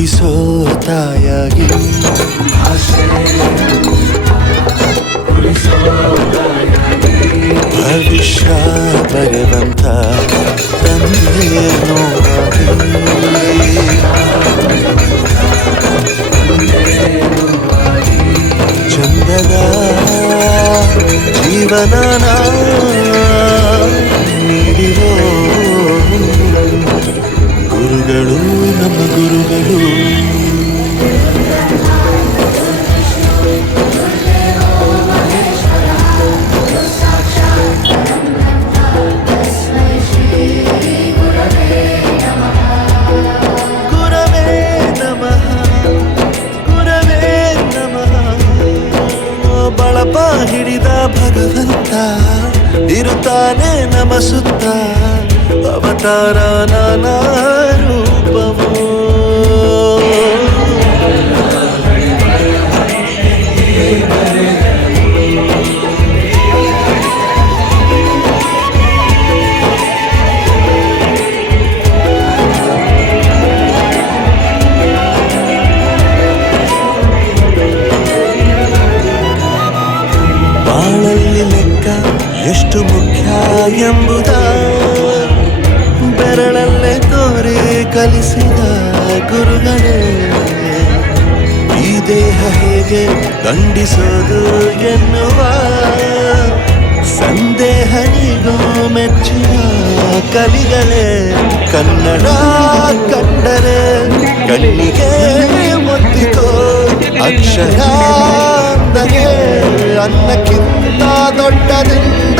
ಕುಡಿಸೋ ತಾಯಾಗಿ ಆಶೆ ಉಳಿಸೋ ತಾಯಾಗಿ ಭವಿಷ್ಯ ಭಗವಂತ ತಂದೆ ನೋವಾಗಿ ಇರುತ್ತಾನೆ ನಮ ಸುತ್ತ ಅವತಾರ ನಾನಾ ಎಷ್ಟು ಮುಖ್ಯ ಎಂಬುದ ಬೆರಳಲ್ಲೇ ತೋರೆ ಕಲಿಸಿದ ಗುರುಗಳೇ. ಈ ದೇಹ ಹೇಗೆ ದಂಡಿಸೋದು ಎನ್ನುವ ಸಂದೇಹ ಮೆಚ್ಚಿನ ಕಲಿಗಳೇ. ಕನ್ನಡ ಕಂಡರೆ ಕಣ್ಣಿಗೆ ಮುತ್ತಿತೋ ಅಕ್ಷರ ಅಂದರೆ ಅನ್ನಕ್ಕಿಂತ ದೊಡ್ಡದಿಂದ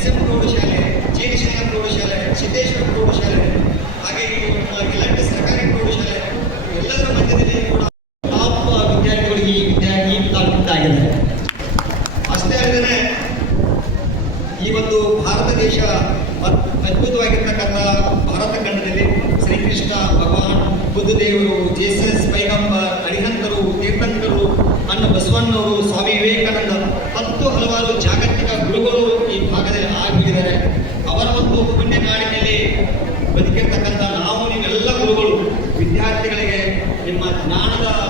ಎಸ್ ಎಂ ಪ್ರೌಢಶಾಲೆ ಪ್ರೌಢಶಾಲೆ, ಸಿದ್ದೇಶ್ವರ ಪ್ರೌಢಶಾಲೆ, ಹಾಗೆ ಇಲಾಖೆ ಸರ್ಕಾರಿ ಪ್ರೌಢಶಾಲೆ ಎಲ್ಲದರ ಮಧ್ಯದಲ್ಲಿ ಕೂಡ ಟಾಪ್ ವಿದ್ಯಾರ್ಥಿಗಳಿಗೆ ಈ ವಿದ್ಯಾರ್ಥಿ ತಾಗಿದೆ ಅಷ್ಟೇ ಅಲ್ಲದೆ ಈ ಒಂದು ಭಾರತ ದೇಶ ಅದ್- ಅದ್ಭುತವಾಗಿರ್ತಕ್ಕಂಥ ಭಾರತ ಖಂಡದಲ್ಲಿ ಶ್ರೀಕೃಷ್ಣ ಭಗವಾನ್ ಬುದ್ಧ ದೇವರು ಜೇಸಸ್ ಪೈಗಂಬರ್ ಅರಿಹಂತರು ತೀರ್ಥಂಕರು ಅಣ್ಣ ಬಸವಣ್ಣವರು ಸ್ವಾಮಿ ವಿವೇಕಾನಂದ, ಹತ್ತು ಹಲವಾರು ಜಾಗತಿಕ ಗುರುಗಳು ಈ ಭಾಗದಲ್ಲಿ ಆಗಿಬಿಟ್ಟಿದ್ದಾರೆ ಅವರ ಒಂದು ಪುಣ್ಯ ನಾಡಿನಲ್ಲಿ ಬದುಕಿರ್ತಕ್ಕಂಥ ನಾವು ನೀವೆಲ್ಲ ಗುರುಗಳು ವಿದ್ಯಾರ್ಥಿಗಳಿಗೆ